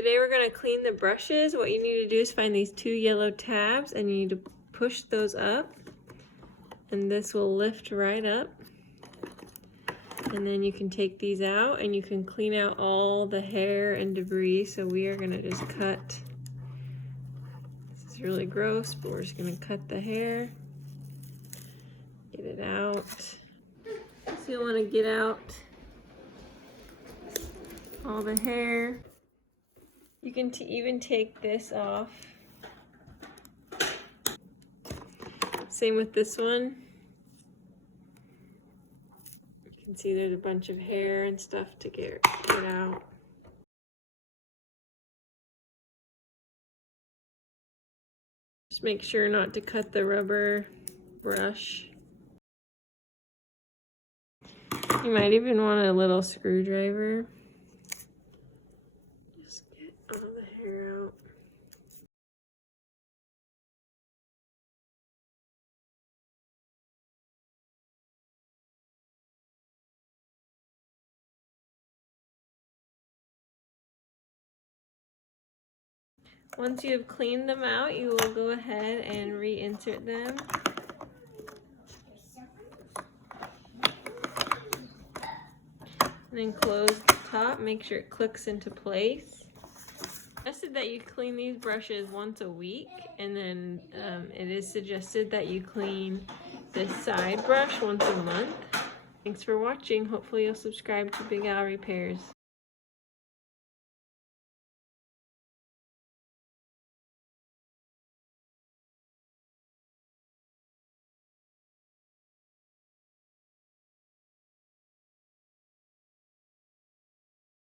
Today we're going to clean the brushes. What you need to do is find these 2 yellow tabs and you need to push those up and this will lift right up. And then you can take these out and you can clean out all the hair and debris. So we are going to just cut. This is really gross, but we're just going to cut the hair. Get it out. So you want to get out all the hair. You can even take this off. Same with this one. You can see there's a bunch of hair and stuff to get out. Just make sure not to cut the rubber brush. You might even want a little screwdriver. Just get all the hair out. Once you have cleaned them out, you will go ahead and reinsert them. And then close the top, make sure it clicks into place. Suggested that you clean these brushes once a week, and then it is suggested that you clean this side brush once a month. Thanks for watching. Hopefully you'll subscribe to Big Al Repairs.